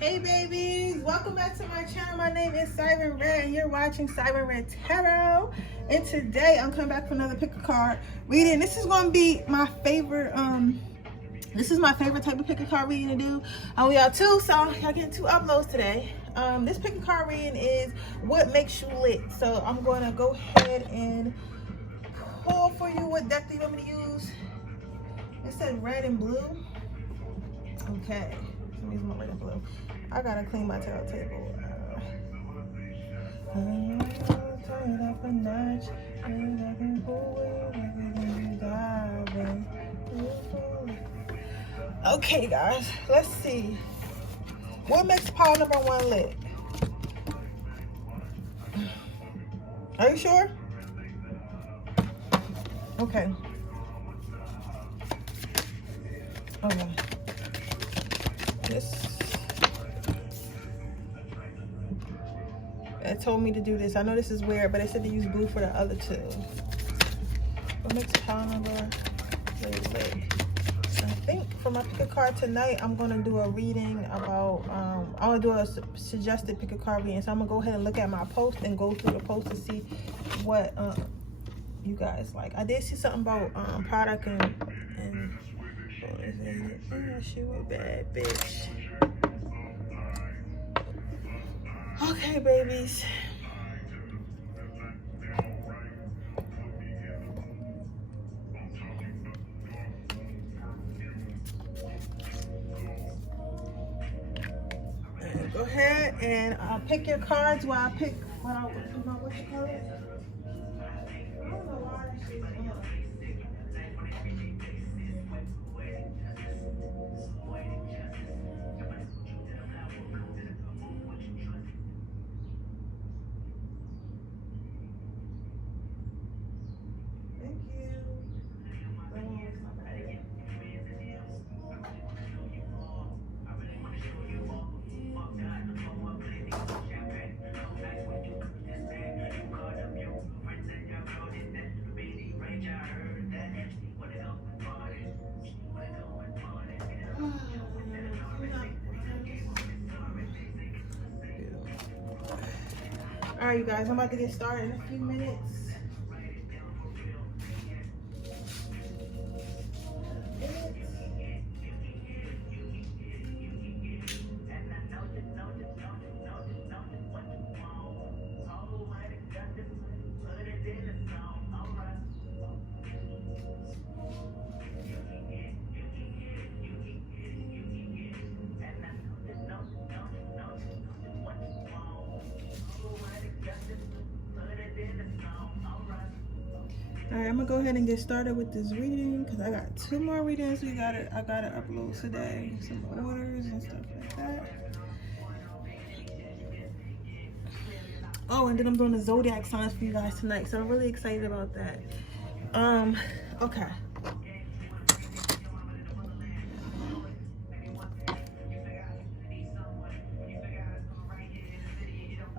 Hey babies, welcome back to my channel. My name is Siren Redd and you're watching Siren Redd Tarot. And today I'm coming back for another pick a card reading. This is going to be my favorite type of pick a card reading to do. I only got two, so y'all getting two uploads today. This pick a card reading is what makes you lit. So I'm going to go ahead and pull for you what deck do you want me to use. It says red and blue. Okay, I'm using my red and blue. I gotta clean my tarot table. Turn it up a notch. Okay, guys, let's see. What makes pile number one lit? Are you sure? Okay. Okay. This. It told me to do this. I know this is weird, but it said to use blue for the other two. What makes pile number really lit? I think for my pick a card tonight, I'm gonna do a reading about. I'm gonna do a suggested pick a card reading. So I'm gonna go ahead and look at my post and go through the post to see what you guys like. I did see something about product and what is it? Oh, she was bad bitch. Okay, babies. And go ahead and pick your cards while I pick what you call it. I don't know why this shit's on. All right, you guys, I'm about to get started in a few minutes. All right, I'm gonna go ahead and get started with this reading because I got two more readings I gotta upload today, some orders and stuff like that. Oh, and then I'm doing the zodiac signs for you guys tonight, so I'm really excited about that. Okay.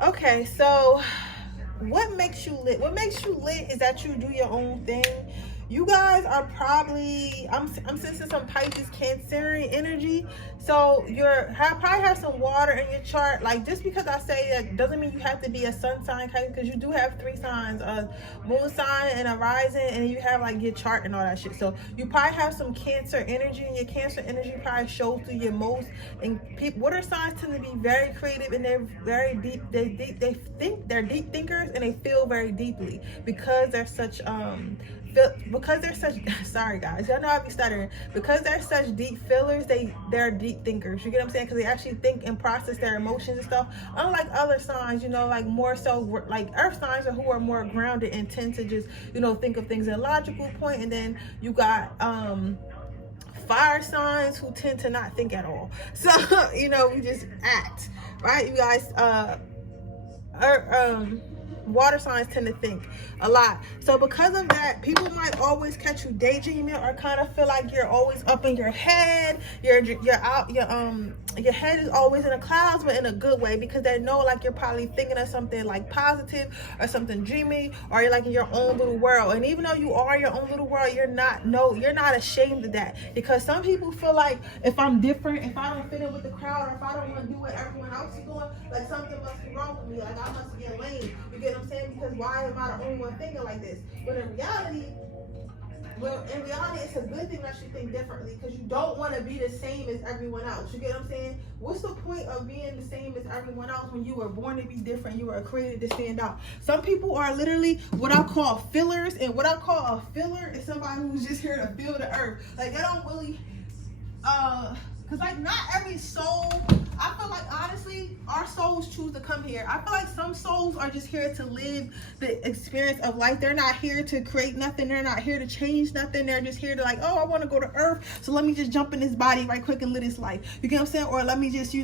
Okay, so what makes you lit? What makes you lit is that you do your own thing. You guys are probably, I'm sensing some Pisces, Cancerian energy. So probably have some water in your chart. Like, just because I say that doesn't mean you have to be a sun sign, because you do have three signs, a moon sign and a rising, and you have like your chart and all that shit. So you probably have some Cancer energy, and your Cancer energy probably shows through your most. And water signs tend to be very creative, and they're very deep. They think they're deep thinkers, and they feel very deeply because they're such sorry guys, y'all know I be stuttering. Because they're such deep feelers, they're deep thinkers, you get what I'm saying? Because they actually think and process their emotions and stuff, unlike other signs, you know, like more so like earth signs who are more grounded and tend to just, you know, think of things in a logical point. And then you got fire signs who tend to not think at all. So you know, we just act, right, you guys? water signs tend to think a lot. So because of that, people might always catch you daydreaming or kind of feel like you're always up in your head. Your head is always in the clouds, but in a good way, because they know like you're probably thinking of something like positive or something dreamy, or you're like in your own little world. And even though you are your own little world, you're not ashamed of that, because some people feel like if I'm different, if I don't fit in with the crowd, or if I don't want to do what everyone else is doing, like something must be wrong with me, like I must get lame. You get what I'm saying? Because why am I the only one thinking like this? But in reality, it's a good thing that you think differently, because you don't want to be the same as everyone else. You get what I'm saying? What's the point of being the same as everyone else when you were born to be different? You were created to stand out. Some people are literally what I call fillers, and what I call a filler is somebody who's just here to fill the earth. Like, they don't really, because like not every soul, I feel like honestly, our souls choose to come here. I feel like some souls are just here to live the experience of life. They're not here to create nothing. They're not here to change nothing. They're just here to like, oh, I want to go to earth, so let me just jump in this body right quick and live this life. You get what I'm saying? Or let me just,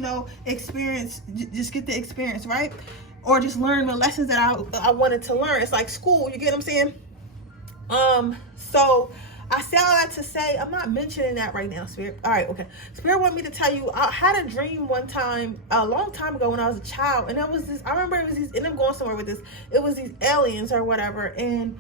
experience, just get the experience, right? Or just learn the lessons that I wanted to learn. It's like school. You get what I'm saying? So I say all that to say, I'm not mentioning that right now, Spirit. All right, okay. Spirit want me to tell you, I had a dream one time, a long time ago when I was a child, and it was this, I remember it was these, and I'm going somewhere with this, it was these aliens or whatever, and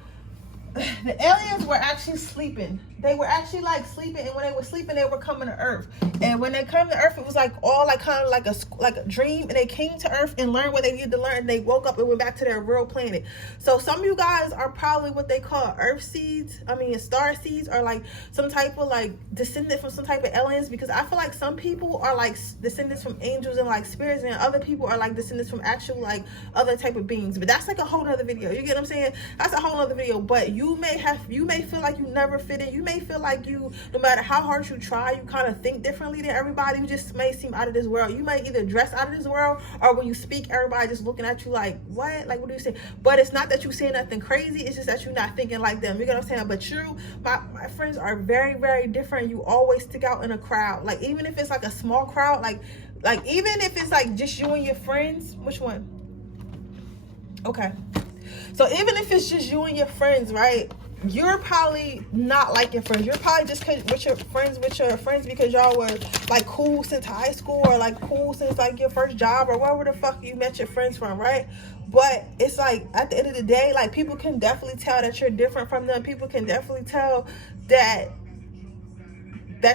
the aliens were actually sleeping. They were actually like sleeping, and when they were sleeping, they were coming to Earth. And when they come to Earth, it was like all like kind of like a dream. And they came to Earth and learned what they needed to learn. And they woke up and went back to their real planet. So some of you guys are probably what they call Earth seeds. I mean, star seeds, or like some type of like descendant from some type of aliens. Because I feel like some people are like descendants from angels and like spirits, and other people are like descendants from actual like other type of beings. But that's like a whole nother video. You get what I'm saying? That's a whole nother video. But you may feel like you never fit in. You may feel like you, no matter how hard you try, you kind of think differently than everybody. You just may seem out of this world. You might either dress out of this world, or when you speak, everybody just looking at you like, what? Like, what do you say? But it's not that you say nothing crazy. It's just that you're not thinking like them. You get what I'm saying? But my friends are very, very different. You always stick out in a crowd. Like, even if it's like a small crowd, like even if it's like just you and your friends. Which one? Okay. So even if it's just you and your friends, right? You're probably not like your friends. You're probably just with your friends because y'all were like cool since high school, or like cool since like your first job, or wherever the fuck you met your friends from, right? But it's like at the end of the day, like people can definitely tell that you're different from them. People can definitely tell that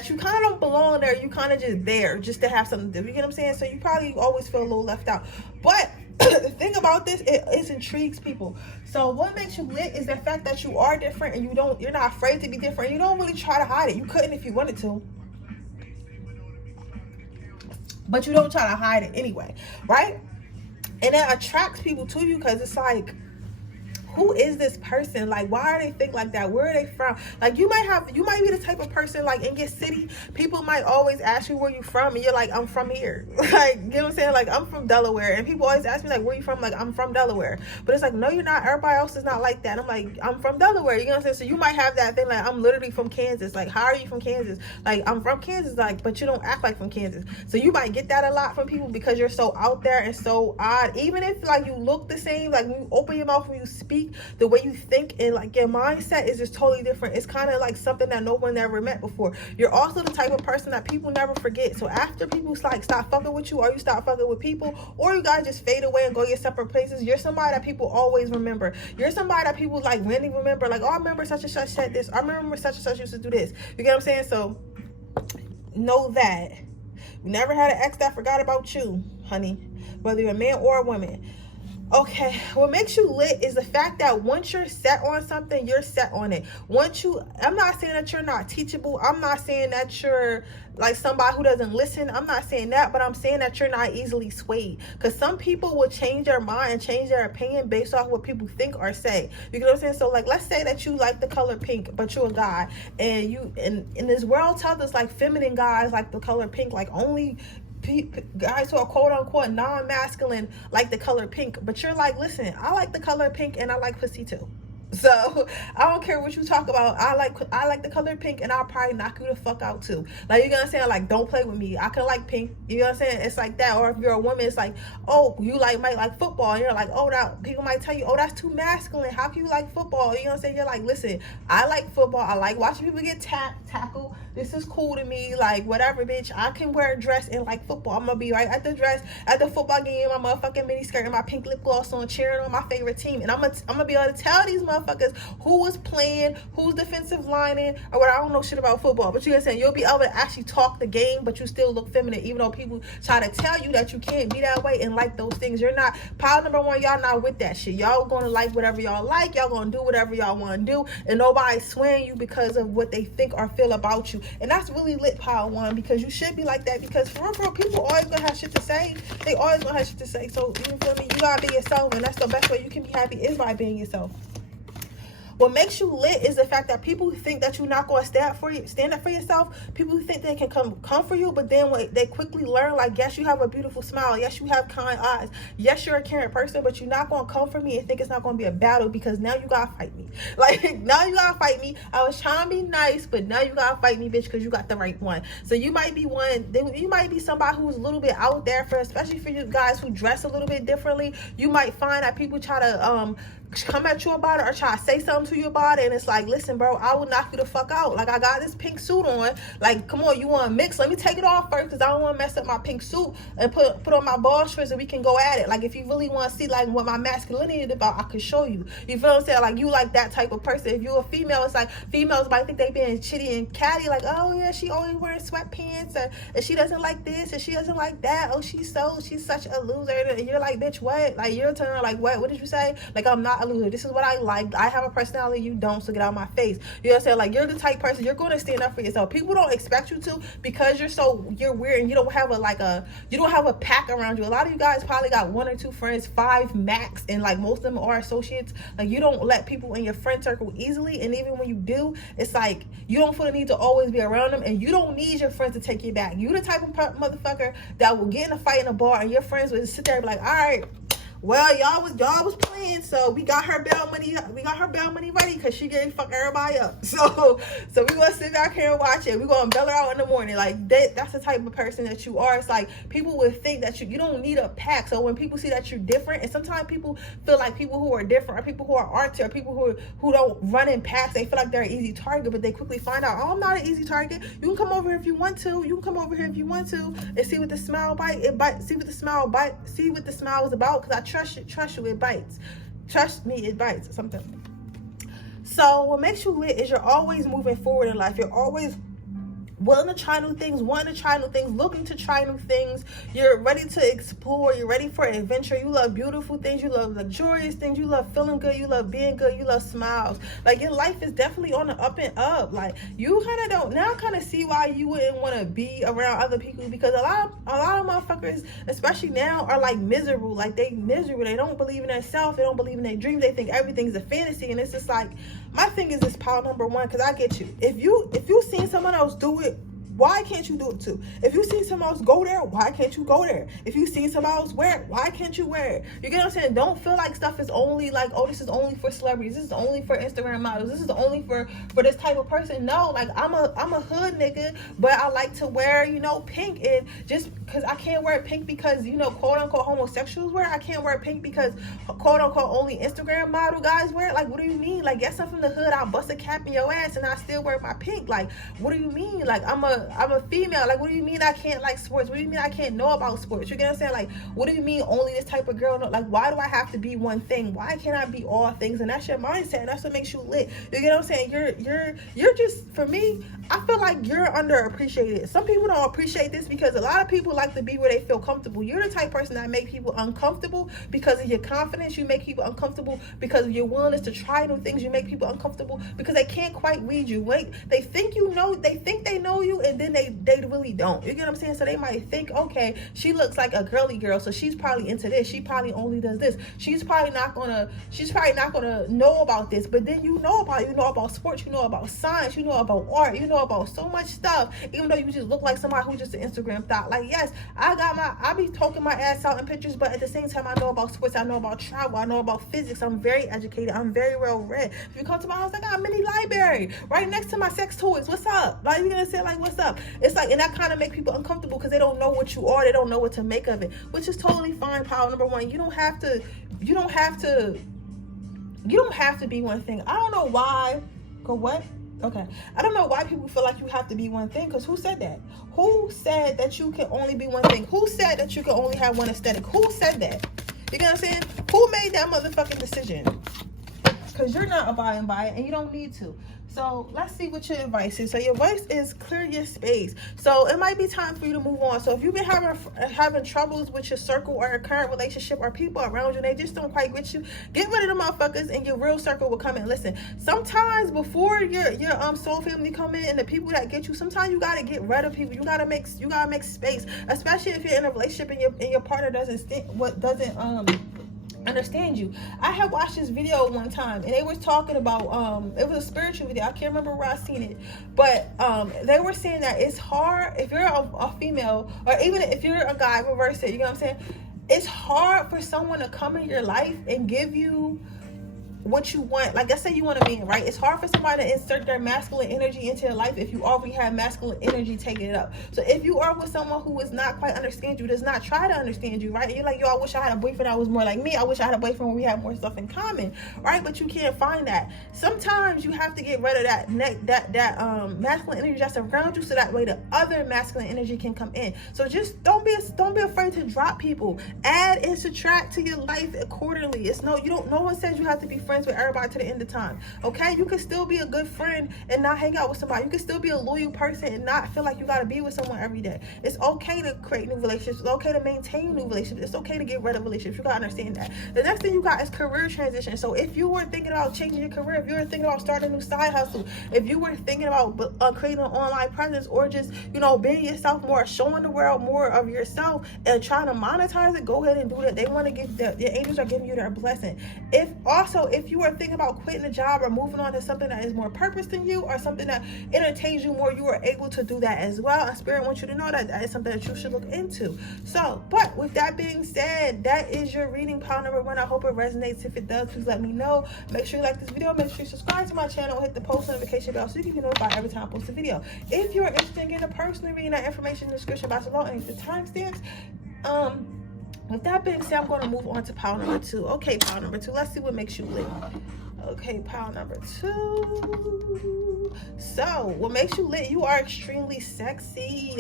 you kind of don't belong there. You kind of just there just to have something to do. You get what I'm saying? So you probably always feel a little left out. But the thing about this, it intrigues people. So what makes you lit is the fact that you are different, and you're not afraid to be different. You don't really try to hide it. You couldn't if you wanted to, but you don't try to hide it anyway, right? And it attracts people to you because it's like, who is this person? Like, why are they think like that? Where are they from? Like, you might be the type of person, like in your city, people might always ask you where you from, and you're like, I'm from here. Like, you know what I'm saying? Like, I'm from Delaware, and people always ask me like, where you from? Like, I'm from Delaware. But it's like, no, you're not. Everybody else is not like that. I'm like, I'm from Delaware. You know what I'm saying? So you might have that thing like, I'm literally from Kansas. Like, how are you from Kansas? Like, I'm from Kansas. Like, but you don't act like from Kansas. So you might get that a lot from people because you're so out there and so odd. Even if like you look the same, like when you open your mouth, when you speak, the way you think and like your mindset is just totally different. It's kind of like something that no one ever met before. You're also the type of person that people never forget. So after people like stop fucking with you, or you stop fucking with people, or you guys just fade away and go your separate places, you're somebody that people always remember. You're somebody that people like really remember. Like, oh, I remember such and such said this. I remember such and such used to do this. You get what I'm saying? So know that you never had an ex that forgot about you, honey, whether you're a man or a woman. Okay, what makes you lit is the fact that once you're set on something, you're set on it. I'm not saying that you're not teachable. I'm not saying that you're like somebody who doesn't listen. I'm not saying that, but I'm saying that you're not easily swayed. Because some people will change their mind and change their opinion based off what people think or say. You know what I'm saying? So like, let's say that you like the color pink, but you're a guy, and in this world tells us like feminine guys like the color pink, like only guys who are quote unquote non-masculine like the color pink. But you're like, listen, I like the color pink and I like pussy too. So I don't care what you talk about. I like the color pink, and I'll probably knock you the fuck out too. Like, you know what I'm saying? Like, don't play with me. I can like pink. You know what I'm saying? It's like that. Or if you're a woman, it's like, oh, you might like football, and you're like, oh, that people might tell you, oh, that's too masculine. How can you like football? You know what I'm saying? You're like, listen, I like football. I like watching people get tackled. This is cool to me. Like, whatever, bitch. I can wear a dress and like football. I'm gonna be right at the football game, my motherfucking mini skirt and my pink lip gloss on, cheering on my favorite team. And I'm gonna be able to tell these motherfuckers who was playing, who's defensive lining, or what. I don't know shit about football, but you know what I'm saying? You'll be able to actually talk the game, but you still look feminine, even though people try to tell you that you can't be that way and like those things. You're not. Pile number one, y'all not with that shit. Y'all gonna like whatever y'all like. Y'all gonna do whatever y'all want to do, and nobody's swaying you because of what they think or feel about you. And that's really lit, pile one, because you should be like that, because for real, people always gonna have shit to say. They always gonna have shit to say. So, you feel me? You gotta be yourself, and that's the best way you can be happy is by being yourself. What makes you lit is the fact that people who think that you're not going to stand up for yourself, people who think they can come for you, but then when they quickly learn, like, yes, you have a beautiful smile, yes, you have kind eyes, yes, you're a caring person, but you're not going to come for me and think it's not going to be a battle, because now you got to fight me. Like, now you got to fight me. I was trying to be nice, but now you got to fight me, bitch, because you got the right one. So you might be you might be somebody who's a little bit out there, especially for you guys who dress a little bit differently. You might find that people try to come at you about it or try to say something to you about it, and it's like, listen, bro, I will knock you the fuck out. Like, I got this pink suit on. Like, come on, you want to mix? Let me take it off first, because I don't want to mess up my pink suit and put on my ball shorts, and we can go at it. Like, if you really want to see like what my masculinity is about, I can show you. You feel what I'm saying? Like, you like that type of person. If you're a female, it's like females might think they being chitty and catty, like, oh yeah, she always wearing sweatpants, and she doesn't like this and she doesn't like that. Oh, she's such a loser. And you're like, bitch, what? Like, you're turning like, what did you say? Like, I'm not a loser. This is what I like. I have a personality, you don't, so get out of my face. You know what I'm saying? Like, you're the type person, you're going to stand up for yourself. People don't expect you to, because you're weird, and you don't have a pack around you. A lot of you guys probably got 1 or 2 friends, 5 max, and like most of them are associates. Like, you don't let people in your friend circle easily, and even when you do, it's like you don't feel the need to always be around them, and you don't need your friends to take you back. You the type of motherfucker that will get in a fight in a bar, and your friends will sit there and be like, all right, well, y'all was playing, so we got her bail money ready, because she getting fuck everybody up. So we gonna sit back here and watch it. We gonna bail her out in the morning. Like, that's the type of person that you are. It's like people would think that you don't need a pack. So when people see that you're different, and sometimes people feel like people who are different are people who are artsy, or people who don't run in packs. They feel like they're an easy target, but they quickly find out, oh, I'm not an easy target. You can come over here if you want to. You can come over here if you want to, and see what the smile see what the smile is about, because I trust you, it bites. Trust me, it bites. Something. So what makes you lit is you're always moving forward in life. You're always willing to try new things, wanting to try new things, looking to try new things. You're ready to explore. You're ready for adventure. You love beautiful things. You love luxurious things. You love feeling good. You love being good. You love smiles. Like, your life is definitely on the up and up. Like, you kind of see why you wouldn't want to be around other people, because a lot of motherfuckers, especially now, are like miserable. Like, they miserable. They don't believe in themselves. They don't believe in their dreams. They think everything's a fantasy, and it's just like, my thing is this, pile number one, because I get you. If you seen someone else do it, why can't you do it too? If you see someone else go there, why can't you go there? If you see someone else wear it, why can't you wear it? You get what I'm saying? Don't feel like stuff is only like, oh, this is only for celebrities. This is only for Instagram models. This is only for this type of person. No, like, I'm a hood nigga, but I like to wear, pink. And just because I can't wear pink because, quote unquote homosexuals wear it, I can't wear pink because quote unquote only Instagram model guys wear it. Like, what do you mean? Like, yes, I'm from the hood. I'll bust a cap in your ass and I still wear my pink. Like, what do you mean? Like, I'm a female. Like, what do you mean I can't like sports? What do you mean I can't know about sports? You get what I'm saying? Like, what do you mean only this type of girl? Like, why do I have to be one thing? Why can't I be all things? And that's your mindset. And that's what makes you lit. You get what I'm saying? You're just, for me, I feel like you're underappreciated. Some people don't appreciate this because a lot of people like to be where they feel comfortable. You're the type of person that make people uncomfortable because of your confidence. You make people uncomfortable because of your willingness to try new things. You make people uncomfortable because they can't quite read you. Wait, they think they know you, and then they really don't. You get what I'm saying? So they might think, okay, she looks like a girly girl, so she's probably into this. She probably only does this. She's probably not gonna know about this. But then you know about it. You know about sports. You know about science. You know about art. You know about so much stuff. Even though you just look like somebody who's just an Instagram thought. Like, yes, I be talking my ass out in pictures, but at the same time, I know about sports. I know about travel. I know about physics. I'm very educated. I'm very well read. If you come to my house, I got a mini library right next to my sex toys. What's up? Like, you're gonna say like, what's up? It's like, and that kind of make people uncomfortable because they don't know what you are. They don't know what to make of it, which is totally fine. Power number one. You don't have to be one thing. I don't know why. Go what? Okay. I don't know why people feel like you have to be one thing, because who said that? Who said that you can only be one thing? Who said that you can only have one aesthetic? Who said that? You know what I'm saying? Who made that motherfucking decision? Because you're not abiding by it and you don't need to. So let's see what your advice is. So your advice is clear your space. So it might be time for you to move on. So if you've been having troubles with your circle or your current relationship or people around you and they just don't quite get you, get rid of the motherfuckers and your real circle will come in. Listen, sometimes before your soul family come in and the people that get you, sometimes you gotta get rid of people. You gotta make space, especially if you're in a relationship and your partner doesn't understand you. I had watched this video one time and they was talking about it was a spiritual video. I can't remember where I seen it, but they were saying that it's hard if you're a female, or even if you're a guy, reverse it, you know what I'm saying? It's hard for someone to come in your life and give you what you want. Like, let's say you want a man, right? It's hard for somebody to insert their masculine energy into your life if you already have masculine energy taking it up. So if you are with someone who does not quite understand you, does not try to understand you, right? And you're like, yo, I wish I had a boyfriend that was more like me. I wish I had a boyfriend where we had more stuff in common, right? But you can't find that. Sometimes you have to get rid of that masculine energy that's around you, so that way the other masculine energy can come in. So just don't be afraid to drop people. Add and subtract to your life accordingly. No one says you have to be friends with everybody to the end of time. Okay, you can still be a good friend and not hang out with somebody. You can still be a loyal person and not feel like you got to be with someone every day. It's okay to create new relationships. It's okay to maintain new relationships. It's okay to get rid of relationships. You got to understand that. The next thing you got is career transition. So if you were thinking about changing your career, if you were thinking about starting a new side hustle, if you were thinking about creating an online presence, or just being yourself more, showing the world more of yourself and trying to monetize it, go ahead and do that. They want to give the angels are giving you their blessing. If you are thinking about quitting a job or moving on to something that is more purpose than you, or something that entertains you more, you are able to do that as well. And Spirit wants you to know that that is something that you should look into. So, but with that being said, that is your reading, pile number one. I hope it resonates. If it does, please let me know. Make sure you like this video. Make sure you subscribe to my channel and hit the post notification bell so you can be notified every time I post a video. If you're interested in getting a personal reading, that information in the description box below and the timestamps. With that being said, I'm going to move on to pile number two. Okay, pile number two. Let's see what makes you lit. Okay, pile number two. So, what makes you lit? You are extremely sexy.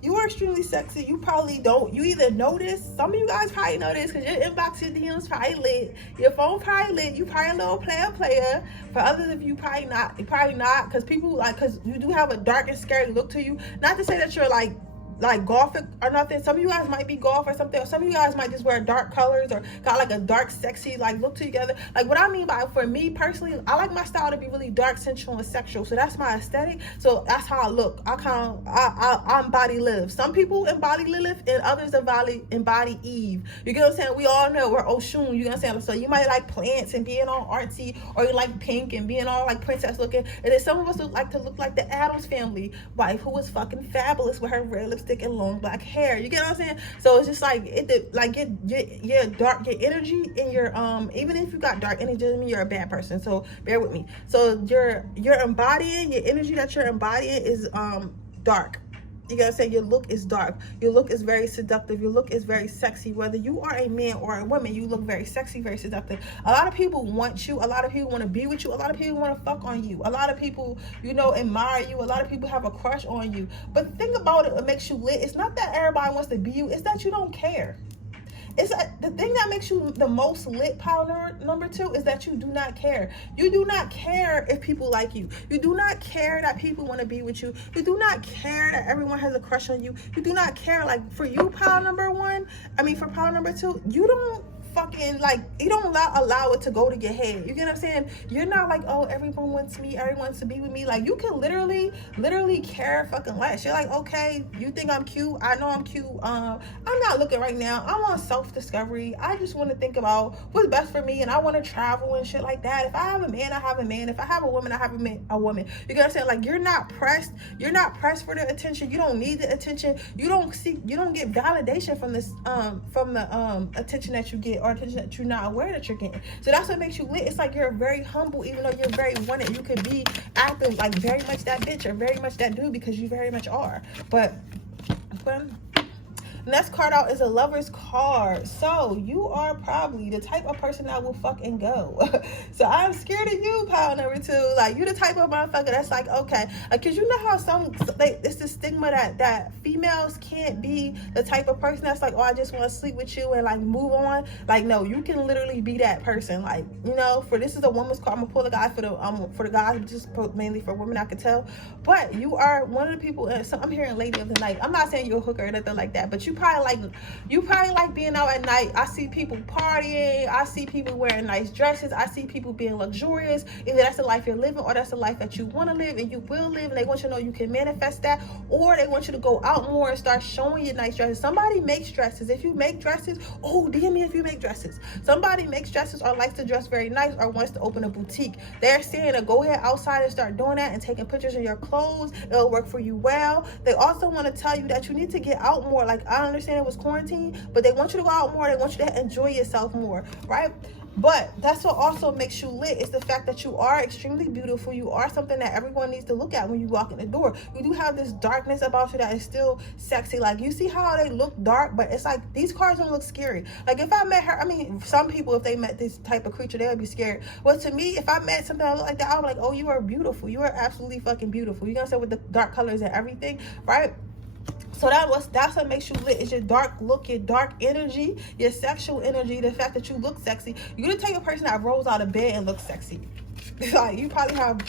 You are extremely sexy. You probably don't. You either notice. Some of you guys probably know this because your inbox, your DMs probably lit. Your phone probably lit. You probably a little player. For others of you, probably not. You probably not, because people because you do have a dark and scary look to you. Not to say that you're like golf or nothing. Some of you guys might be golf or something, or some of you guys might just wear dark colors or got like a dark sexy look together. Like, what I mean by, for me personally, I like my style to be really dark, sensual, and sexual. So that's my aesthetic. So that's how I look. I embody Liv. Some people embody Lilith and others embody Eve. You get what I'm saying? We all know we're Oshun. You know what I'm saying? So you might like plants and being all artsy, or you like pink and being all like princess looking. And then some of us like to look like the Addams Family wife, who was fucking fabulous with her red lipstick and long black hair. You get what I'm saying? So it's just like your energy and your even if you got dark energy doesn't mean you're a bad person. So bear with me. So your embodying, your energy that you're embodying is dark. You gotta say your look is dark. Your look is very seductive. Your look is very sexy. Whether you are a man or a woman, you look very sexy, very seductive. A lot of people want you. A lot of people want to be with you. A lot of people want to fuck on you. A lot of people, admire you. A lot of people have a crush on you. But the thing about it, what makes you lit, it's not that everybody wants to be you. It's that you don't care. It's the thing that makes you the most lit, pile number two, is that you do not care. You do not care if people like you. You do not care that people want to be with you. You do not care that everyone has a crush on you. You do not care. Like, for you, pile number one, for pile number two, you don't fucking, like, you don't allow it to go to your head. You get what I'm saying? You're not like, oh, everyone wants me, everyone wants to be with me. Like, you can literally care fucking less. You're like, okay, you think I'm cute? I know I'm cute. I'm not looking right now. I'm on self-discovery. I just want to think about what's best for me, and I want to travel and shit like that. If I have a man, I have a man. If I have a woman, I have a woman. You get what I'm saying? Like, you're not pressed for the attention. You don't need the attention. You don't get validation from this attention that you get, or attention that you're not aware that you're getting. So that's what makes you lit. It's like you're very humble, even though you're very wanted. You could be acting like very much that bitch or very much that dude, because you very much are. But next card out is a Lover's card. So you are probably the type of person that will fucking go. So I'm scared of you, pile number 2. Like, you the type of motherfucker that's like, okay, because you know how it's the stigma that females can't be the type of person that's like, oh, I just want to sleep with you and like move on. Like, no, you can literally be that person. Like, you know, this is a woman's card. I'm gonna pull the guy for the guys, just mainly for women, I could tell. But you are one of the people. So I'm hearing lady of the night. I'm not saying you're a hooker or nothing like that, but you probably like being out at night. I see people partying. I see people wearing nice dresses. I see people being luxurious. Either that's the life you're living, or that's the life that you want to live and you will live, and they want you to know you can manifest that, or they want you to go out more and start showing your nice dresses. Somebody makes dresses. If you make dresses, oh, DM me if you make dresses. Somebody makes dresses or likes to dress very nice or wants to open a boutique. They're saying to go ahead outside and start doing that and taking pictures of your clothes. It'll work for you well. They also want to tell you that you need to get out more. Like, I understand it was quarantine, but they want you to go out more. They want you to enjoy yourself more, right? But that's what also makes you lit, is the fact that you are extremely beautiful. You are something that everyone needs to look at when you walk in the door. You do have this darkness about you that is still sexy. Like, you see how they look dark, but it's like these cards don't look scary. Like, if I met her, I mean, some people, if they met this type of creature, they would be scared. But to me, if I met something that looked like that, I would be like, oh, you are beautiful. You are absolutely fucking beautiful. You know what I'm saying? With the dark colors and everything, right? So that's what makes you lit, is your dark look, your dark energy, your sexual energy, the fact that you look sexy. You're the type of person that rolls out of bed and looks sexy. Like, you probably have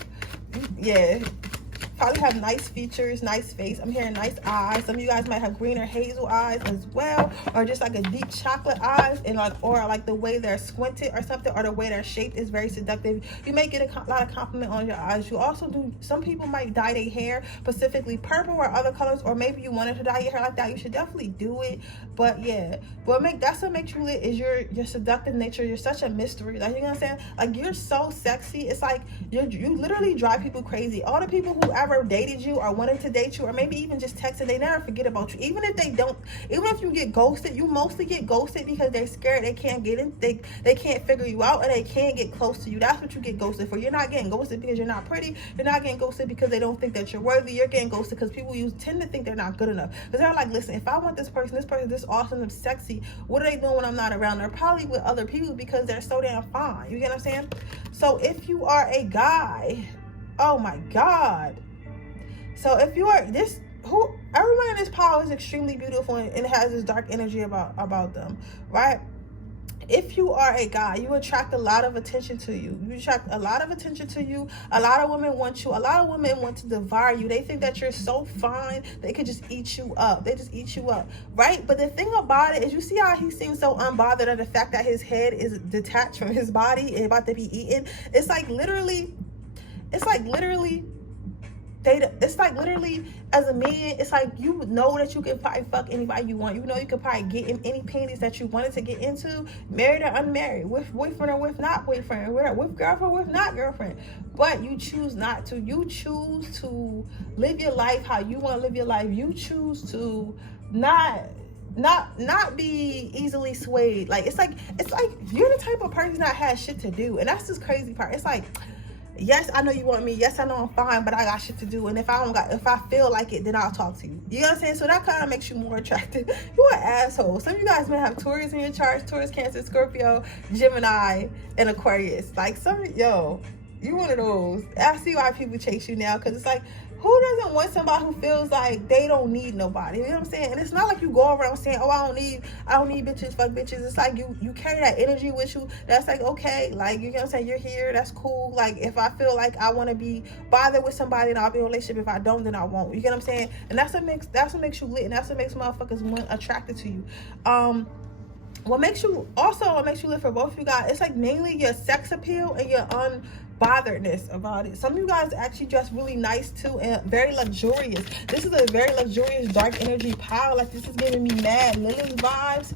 nice features, nice face. I'm hearing nice eyes. Some of you guys might have green or hazel eyes as well, or just like a deep chocolate eyes, and or like the way they're squinted or something, or the way they're shaped is very seductive. You may get a lot of compliment on your eyes. You also do, some people might dye their hair specifically purple or other colors, or maybe you wanted to dye your hair like that. You should definitely do it. But yeah, that's what makes you lit, is your seductive nature. You're such a mystery. Like, you know what I'm saying? Like, you're so sexy. It's like you literally drive people crazy. All the people who ever dated you or wanted to date you, or maybe even just texted, they never forget about you. Even if you get ghosted, you mostly get ghosted because they're scared they can't get in, they can't figure you out, and they can't get close to you. That's what you get ghosted for. You're not getting ghosted because you're not pretty. You're not getting ghosted because they don't think that you're worthy. You're getting ghosted because people tend to think they're not good enough, because they're like, listen, if I want this person this awesome and sexy, what are they doing when I'm not around? They're probably with other people because they're so damn fine. You get what I'm saying? So if you are a guy, oh my God. So if you are everyone in this pile is extremely beautiful and has this dark energy about them, right? If you are a guy, you attract a lot of attention to you. You attract a lot of attention to you. A lot of women want you. A lot of women want to devour you. They think that you're so fine, they could just eat you up. They just eat you up, right? But the thing about it is, you see how he seems so unbothered at the fact that his head is detached from his body and about to be eaten. It's like literally, as a man, it's like, you know that you can probably fuck anybody you want. You know you could probably get in any panties that you wanted to get into, married or unmarried, with boyfriend or with not boyfriend, with girlfriend or with not girlfriend. But you choose not to. You choose to live your life how you want to live your life. You choose to not be easily swayed. Like, it's like you're the type of person that has shit to do, and that's this crazy part. It's like, yes, I know you want me. Yes, I know I'm fine, but I got shit to do. And if I feel like it, then I'll talk to you. You know what I'm saying? So that kind of makes you more attractive. You're an asshole. Some of you guys may have Taurus in your charts: Taurus, Cancer, Scorpio, Gemini, and Aquarius. Like, you one of those. I see why people chase you now, because it's like, who doesn't want somebody who feels like they don't need nobody? You know what I'm saying? And it's not like you go around saying, oh, I don't need bitches, fuck bitches. It's like you carry that energy with you. That's like, okay, like, you know what I'm saying? You're here. That's cool. Like, if I feel like I want to be bothered with somebody, then I'll be in a relationship. If I don't, then I won't. You get what I'm saying? And that's what makes you lit. And that's what makes motherfuckers attracted to you. what makes you lit for both of you guys, it's like mainly your sex appeal and your unbotheredness about it. Some of you guys actually dress really nice too and very luxurious. This is a very luxurious dark energy pile. Like, this is giving me mad Lilith vibes.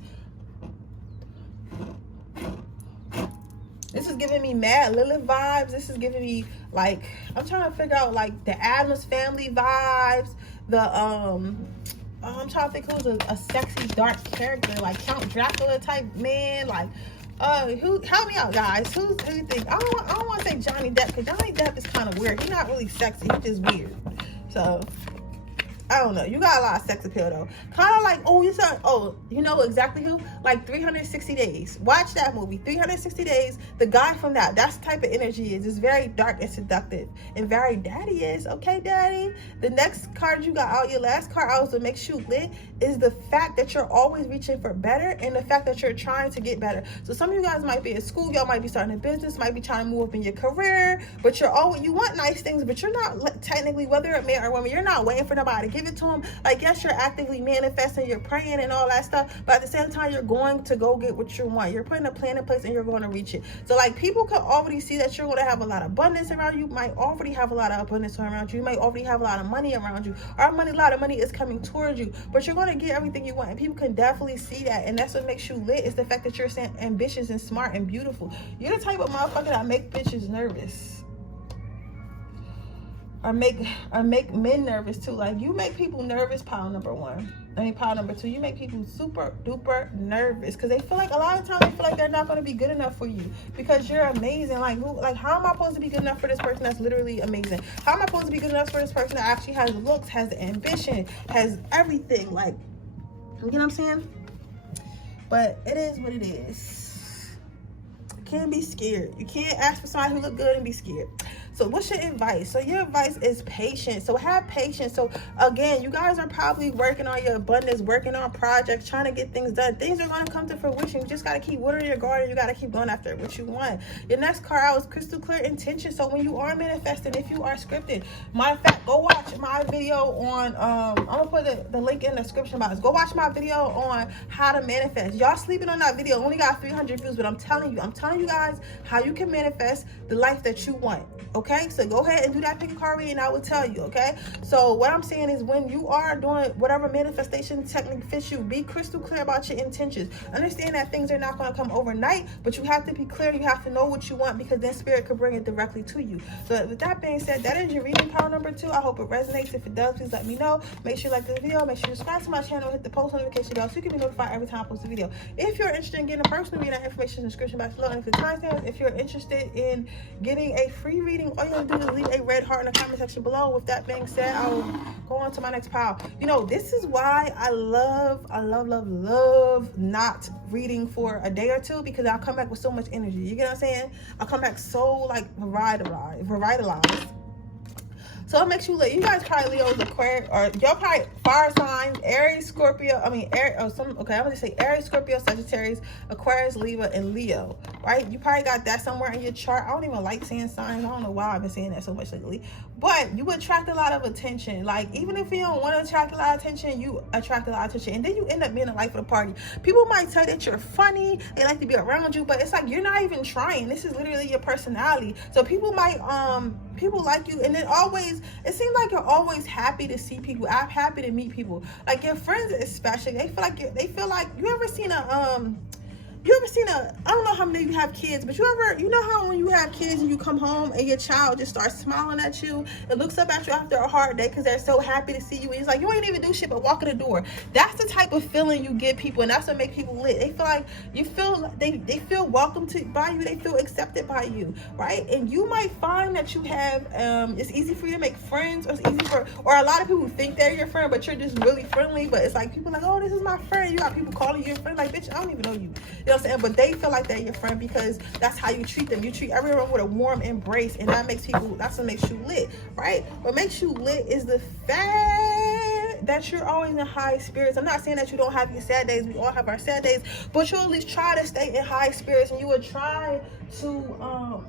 This is giving me mad Lilith vibes. This is giving me, like, I'm trying to figure out, like, the Addams Family vibes. The I'm trying to think who's a sexy dark character, like Count Dracula type man. Like, who, help me out, guys. Who do you think? I don't want to say Johnny Depp, because Johnny Depp is kind of weird. He's not really sexy. He's just weird. So I don't know. You got a lot of sex appeal though. Kind of like, oh, you know exactly who? Like 360 Days. Watch that movie. 360 Days. The guy from that's the type of energy is. It's very dark and seductive. And very daddy is. Okay, daddy. The next card you got out, your last card out that makes you lit, is the fact that you're always reaching for better, and the fact that you're trying to get better. So some of you guys might be in school, y'all might be starting a business, might be trying to move up in your career, but you want nice things, but you're not technically, whether a man or woman, you're not waiting for nobody to give it to them. Like, yes, you're actively manifesting, you're praying and all that stuff, but at the same time, you're going to go get what you want. You're putting a plan in place and you're going to reach it. So like, people can already see that you're going to have a lot of abundance around you. You might already have a lot of abundance around you. You might already have a lot of money around you, or a lot of money is coming towards you, but you're going to get everything you want, and people can definitely see that. And that's what makes you lit, is the fact that you're ambitious and smart and beautiful. You're the type of motherfucker that make bitches nervous, or make men nervous too. Like, you make people nervous, pile number one. Pile number two, you make people super duper nervous, because they feel like, a lot of times they feel like they're not going to be good enough for you, because you're amazing. Like, how am I supposed to be good enough for this person that's literally amazing? How am I supposed to be good enough for this person that actually has looks, has the ambition, has everything? Like, you know what I'm saying? But it is what it is. You can't be scared. You can't ask for somebody who look good and be scared. So what's your advice? So your advice is patience. So have patience. So again, you guys are probably working on your abundance, working on projects, trying to get things done. Things are going to come to fruition. You just got to keep watering your garden. You got to keep going after what you want. Your next card out is crystal clear intention. So when you are manifesting, if you are scripted, matter of fact, go watch my video on, I'm going to put the link in the description box. Go watch my video on how to manifest. Y'all sleeping on that video. Only got 300 views, but I'm telling you guys how you can manifest the life that you want. Okay, so go ahead and do that pick a card reading, and I will tell you. Okay, so what I'm saying is, when you are doing whatever manifestation technique fits you, be crystal clear about your intentions. Understand that things are not going to come overnight, but you have to be clear. You have to know what you want, because then spirit could bring it directly to you. So with that being said, that is your reading power number 2. I hope it resonates. If it does, please let me know. Make sure you like this video. Make sure you subscribe to my channel. Hit the post notification bell so you can be notified every time I post a video. If you're interested in getting a personal reading, that information in the description box below. And if it's timestamps, if you're interested in getting a free reading, all you have to do is leave a red heart in the comment section below. With that being said, I will go on to my next pile. You know, this is why I love not reading for a day or two, because I'll come back with so much energy. You get what I'm saying? I'll come back so like revitalized. So it makes you lit. You guys probably Leo's, Aquarius, or y'all probably fire signs, Aries, Scorpio. I'm gonna say Aries, Scorpio, Sagittarius, Aquarius, Libra, and Leo. Right? You probably got that somewhere in your chart. I don't even like saying signs. I don't know why I've been saying that so much lately. But you attract a lot of attention. Like, even if you don't want to attract a lot of attention, you attract a lot of attention, and then you end up being the life of the party. People might tell that you're funny, they like to be around you, but it's like you're not even trying. This is literally your personality. So people might people like you, and it seems like you're always happy to see people. I'm happy to meet people. Like, your friends especially, they feel like you ever seen I don't know how many of you have kids, but you know how when you have kids and you come home and your child just starts smiling at you and looks up at you after a hard day because they're so happy to see you, and it's like you ain't even do shit but walk in the door. That's the type of feeling you give people, and that's what makes people lit. They feel like they feel welcome by you, they feel accepted by you, right? And you might find that you have it's easy for you to make friends, or a lot of people think they're your friend, but you're just really friendly. But it's like people like, oh, this is my friend. You got people calling you your friend, like, bitch, I don't even know you. You know what I'm saying? But they feel like they're your friend because that's how you treat them. You treat everyone with a warm embrace, and that's what makes you lit, right? What makes you lit is the fact that you're always in high spirits. I'm not saying that you don't have your sad days. We all have our sad days, but you at least try to stay in high spirits, and you would try to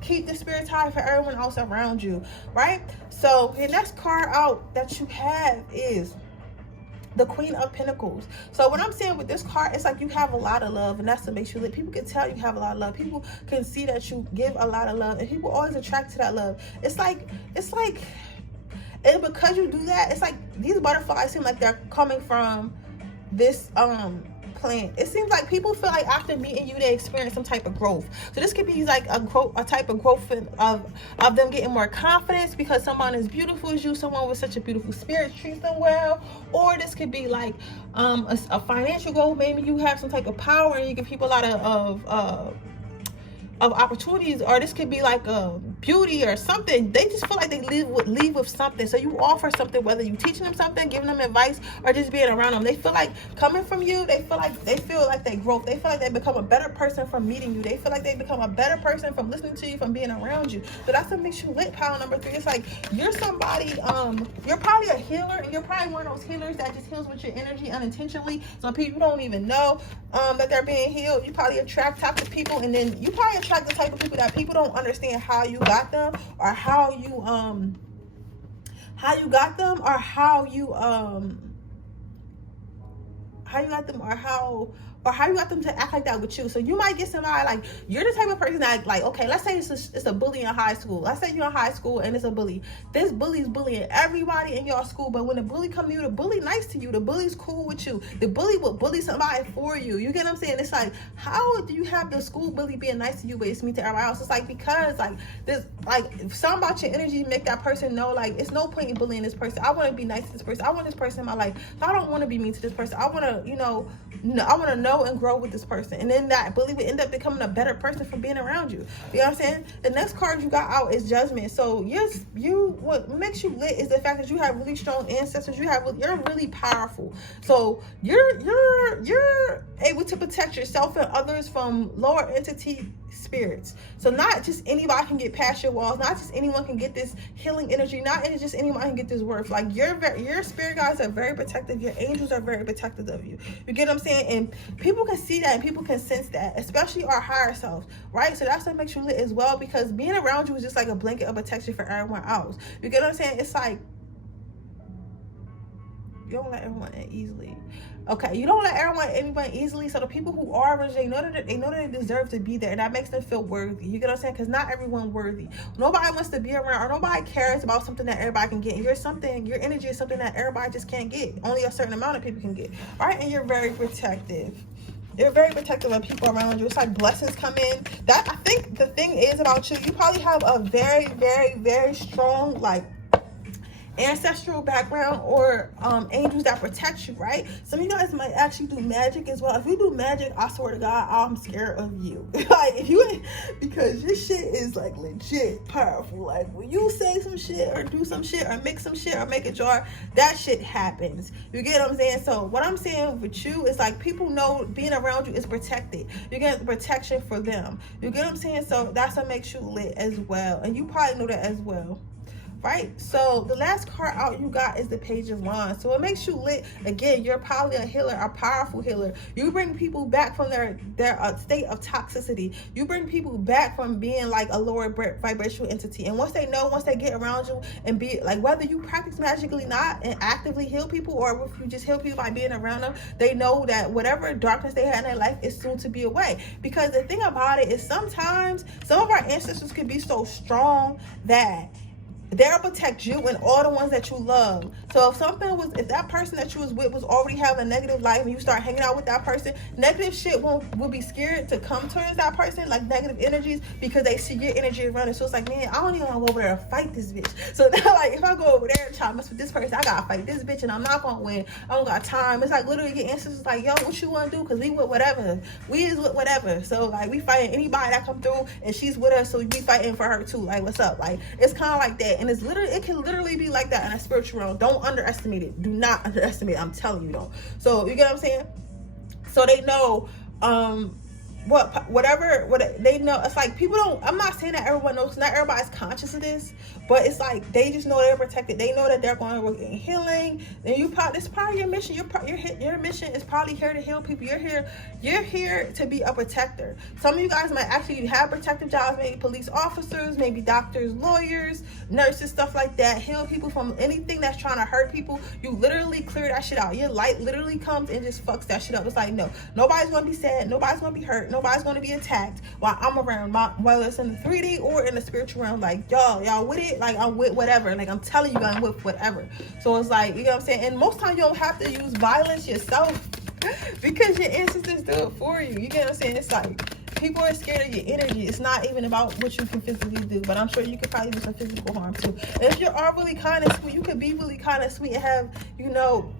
keep the spirits high for everyone else around you, right? So your next card out that you have is the Queen of Pentacles. So what I'm saying with this card, it's like you have a lot of love, and that's what makes you lit. People can tell you have a lot of love. People can see that you give a lot of love, and people always attract to that love. It's like, and because you do that, it's like these butterflies seem like they're coming from this plant. It seems like people feel like after meeting you, they experience some type of growth. So this could be like a type of growth of them getting more confidence because someone as beautiful as you, someone with such a beautiful spirit treats them well. Or this could be like a financial growth. Maybe you have some type of power and you give people a lot of opportunities. Or this could be like beauty or something. They just feel like they leave with something. So you offer something, whether you teaching them something, giving them advice, or just being around them. They feel like coming from you, they feel like they grow. They feel like they become a better person from meeting you. They feel like they become a better person from listening to you, from being around you. So that's what makes you lit. Pile number 3. It's like you're somebody, you're probably a healer, and you're probably one of those healers that just heals with your energy unintentionally. So people don't even know that they're being healed. You probably attract type of people, and then you probably attract the type of people that people don't understand how you got them, or how you got them, or how you got them, or how you got them to act like that with you. So you might get somebody like, you're the type of person that, like, okay, let's say it's a bully in high school. Let's say you're in high school and it's a bully. This bully's bullying everybody in your school, but when the bully come to you, the bully nice to you. The bully's cool with you. The bully will bully somebody for you. You get what I'm saying? It's like, how do you have the school bully being nice to you, but it's mean to everybody else? It's like, because like this, like something about your energy make that person know, like, it's no point in bullying this person. I want to be nice to this person. I want this person in my life. So I don't want to be mean to this person. I want to, I want to know and grow with this person, and then that bully would end up becoming a better person from being around you. You know what I'm saying? The next card you got out is Judgment. So yes, what makes you lit is the fact that you have really strong ancestors. You're really powerful. So you're able to protect yourself and others from lower entity spirits. So not just anybody can get past your walls. Not just anyone can get this healing energy. Not just anyone can get this worth. Like your spirit guides are very protective. Your angels are very protective of you. You get what I'm saying? And people can see that and people can sense that, especially our higher selves, right? So that's what makes you lit as well, because being around you is just like a blanket of protection for everyone else. You get what I'm saying? It's like you don't let everyone in easily. Okay, you don't let anyone easily. So the people who are rich, they know that they deserve to be there, and that makes them feel worthy. You get what I'm saying? Because not everyone worthy. Nobody wants to be around, or nobody cares about something that everybody can get. And your energy is something that everybody just can't get. Only a certain amount of people can get, right? And you're very protective. You're very protective of people around you. It's like blessings come in. That, I think the thing is about you, you probably have a very, very, very strong, like, ancestral background, or angels that protect you, right? Some of you guys might actually do magic as well. If you do magic, I swear to God, I'm scared of you. Like, if you, because your shit is like legit powerful. Like when you say some shit or do some shit or mix some shit or make a jar, that shit happens. You get what I'm saying? So what I'm saying with you is like, people know being around you is protected. You get protection for them. You get what I'm saying? So that's what makes you lit as well. And you probably know that as well. Right? So the last card out you got is the Page of Wands. So it makes you lit. Again, you're probably a healer, a powerful healer. You bring people back from their state of toxicity. You bring people back from being like a lower vibrational entity. And once they get around you and be like, whether you practice magically not and actively heal people, or if you just heal people by being around them, they know that whatever darkness they had in their life is soon to be away. Because the thing about it is, sometimes some of our ancestors can be so strong that they'll protect you and all the ones that you love. So if that person that you was with was already having a negative life, and you start hanging out with that person, negative shit will be scared to come towards that person, like negative energies, because they see your energy running. So it's like, man, I don't even want to go over there and fight this bitch. So now, like, if I go over there and try to mess with this person, I gotta fight this bitch, and I'm not gonna win. I don't got time. It's like literally your ancestors like, yo, what you want to do? Because we with whatever. We is with whatever. So like, we fighting anybody that come through, and she's with us, so we fighting for her too. Like, what's up? Like, it's kind of like that. And it can literally be like that in a spiritual realm. Don't underestimate it. Do not underestimate it. I'm telling you, don't. So you get what I'm saying? So they know what they know. It's like people don't, I'm not saying that everyone knows, not everybody's conscious of this, but it's like they just know they're protected. They know that they're going to work in healing. And this is probably your mission. Your mission is probably here to heal people. You're here to be a protector. Some of you guys might actually have protective jobs, maybe police officers, maybe doctors, lawyers, nurses, stuff like that. Heal people from anything that's trying to hurt people. You literally clear that shit out. Your light literally comes and just fucks that shit up. It's like, no, nobody's going to be sad. Nobody's going to be hurt. Nobody's going to be attacked while I'm around, whether it's in the 3D or in the spiritual realm. Like, y'all with it? Like, I'm with whatever. Like, I'm telling you, I'm with whatever. So it's like, you know what I'm saying? And most times you don't have to use violence yourself because your ancestors do it for you. You get what I'm saying? It's like, people are scared of your energy. It's not even about what you can physically do, but I'm sure you could probably do some physical harm too. And if you are really kind of sweet, you could be really kind of sweet and have, you know,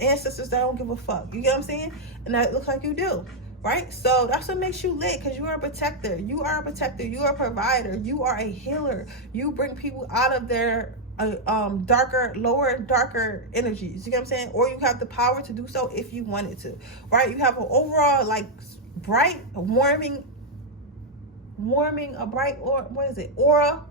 ancestors that don't give a fuck. You get what I'm saying? And that looks like you do. Right? So that's what makes you lit, because you are a protector. You are a protector. You are a provider. You are a healer. You bring people out of their darker energies. You get what I'm saying? Or you have the power to do so if you wanted to. Right? You have an overall like bright, warming, a bright, or what is it? Aura.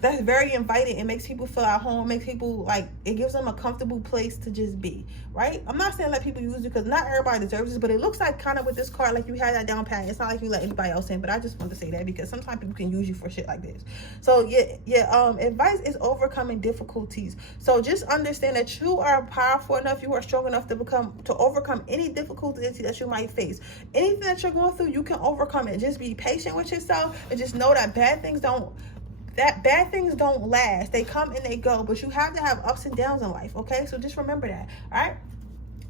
That's very inviting. It makes people feel at home, makes people like, it gives them a comfortable place to just be, right? I'm not saying let people use it, because not everybody deserves this, but it looks like kind of with this card, like you had that down pat. It's not like you let anybody else in, but I just want to say that because sometimes people can use you for shit like this. So advice is overcoming difficulties. So just understand that you are powerful enough, you are strong enough to overcome any difficulty that you might face. Anything that you're going through, you can overcome it. Just be patient with yourself and just know that bad things don't last. They come and they go, but you have to have ups and downs in life, okay? So just remember that, all right?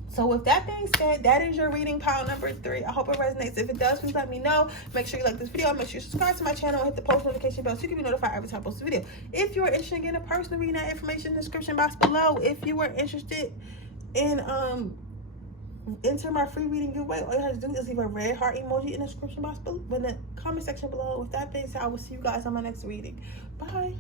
So with that being said, that is your reading pile number 3. I hope it resonates. If it does, please let me know. Make sure you like this video. Make sure you subscribe to my channel and hit the post notification bell so you can be notified every time I post a video. If you are interested in getting a personal reading, that information in the description box below. If you are interested in enter my free reading giveaway, all you have to do is leave a red heart emoji in the description box below, in the comment section below. With that being said, I will see you guys on my next reading. Bye.